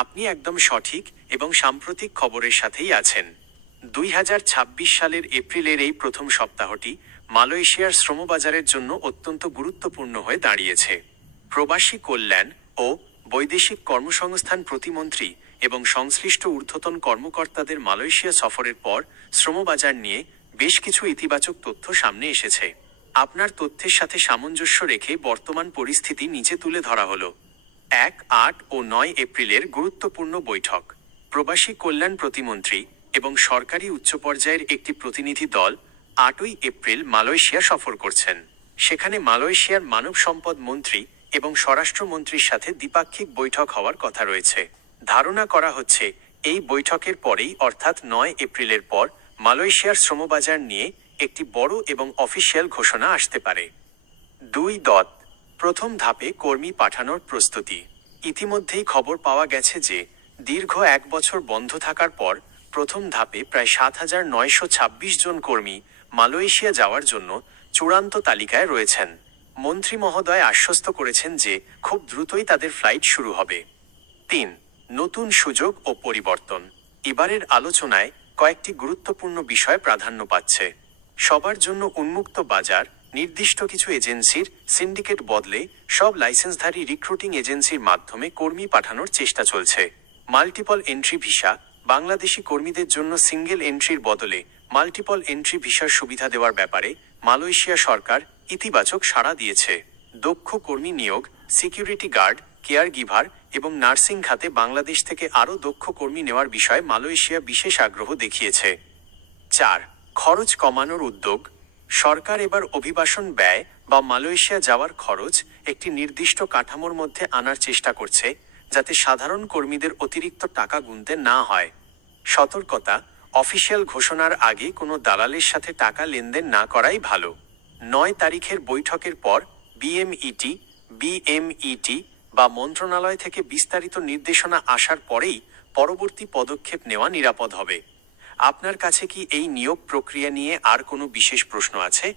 আপনি একদম সঠিক এবং সাম্প্রতিক খবরের সাথেই আছেন। 2026 সালের এপ্রিলের এই প্রথম সপ্তাহটি মালয়েশিয়ার শ্রমবাজারের জন্য অত্যন্ত গুরুত্বপূর্ণ হয়ে দাঁড়িয়েছে। প্রবাসী কল্যাণ ও বৈদেশিক কর্মসংস্থান প্রতিমন্ত্রী এবং সংশ্লিষ্ট ঊর্ধ্বতন কর্মকর্তাদের মালয়েশিয়া সফরের পর শ্রমবাজার নিয়ে বেশ কিছু ইতিবাচক তথ্য সামনে এসেছে। আপনার তথ্যের সাথে সামঞ্জস্য রেখে বর্তমান পরিস্থিতি নিচে তুলে ধরা হলো। 1, 8 ও 9 এপ্রিলের গুরুত্বপূর্ণ বৈঠক। প্রবাসী কল্যাণ প্রতিমন্ত্রী এবং সরকারি উচ্চ পর্যায়ের একটি প্রতিনিধি দল 8ই এপ্রিল মালয়েশিয়া সফর করছেন। সেখানে মালয়েশিয়ার মানব সম্পদ মন্ত্রী এবং স্বরাষ্ট্রমন্ত্রীর সাথে দ্বিপাক্ষিক বৈঠক হওয়ার কথা রয়েছে। ধারণা করা হচ্ছে এই বৈঠকের পরেই অর্থাৎ 9 এপ্রিলের পর মালয়েশিয়ার শ্রমবাজার নিয়ে একটি বড় এবং অফিসিয়াল ঘোষণা আসতে পারে। 2. প্রথম ধাপে কর্মী পাঠানোর প্রস্তুতি। ইতিমধ্যেই খবর পাওয়া গেছে যে দীর্ঘ 1 বছর বন্ধ থাকার পর প্রথম ধাপে প্রায় 7,926 জন কর্মী মালয়েশিয়া যাওয়ার জন্য চূড়ান্ত তালিকায় রয়েছেন। মন্ত্রী মহোদয় আশ্বস্ত করেছেন যে খুব দ্রুতই তাদের ফ্লাইট শুরু হবে। 3. নতুন সুযোগ ও পরিবর্তন। এবারের আলোচনায় কয়েকটি গুরুত্বপূর্ণ বিষয় প্রাধান্য পাচ্ছে। সবার জন্য উন্মুক্ত বাজার, নির্দিষ্ট কিছু এজেন্সির সিন্ডিকেট বদলে সব লাইসেন্সধারী রিক্রুটিং এজেন্সির মাধ্যমে কর্মী পাঠানোর চেষ্টা চলছে। মাল্টিপল এন্ট্রি ভিসা, বাংলাদেশি কর্মীদের জন্য সিঙ্গেল এন্ট্রির বদলে মাল্টিপল এন্ট্রি ভিসার সুবিধা দেওয়ার ব্যাপারে মালয়েশিয়া সরকার ইতিবাচক সাড়া দিয়েছে। দক্ষ কর্মী নিয়োগ, সিকিউরিটি গার্ড, কেয়ার গিভার এবং নার্সিং খাতে বাংলাদেশ থেকে আরও দক্ষ কর্মী নেওয়ার বিষয়ে মালয়েশিয়া বিশেষ আগ্রহ দেখিয়েছে। 4. খরচ কমানোর উদ্যোগ। সরকার এবার অভিবাসন ব্যয় বা মালয়েশিয়া যাওয়ার খরচ একটি নির্দিষ্ট কাঠামোর মধ্যে আনার চেষ্টা করছে, যাতে সাধারণ কর্মীদের অতিরিক্ত টাকা গুনতে না হয়। সতর্কতা: অফিসিয়াল ঘোষণার আগে কোনো দালালের সাথে টাকা লেনদেন না করাই ভালো। 9 তারিখের বৈঠকের পর বিএমইটি বা মন্ত্রণালয় থেকে বিস্তারিত নির্দেশনা আসার পরেই পরবর্তী পদক্ষেপ নেওয়া নিরাপদ হবে। আপনার কাছে কি এই নিয়োগ প্রক্রিয়া নিয়ে আর কোনো বিশেষ প্রশ্ন আছে?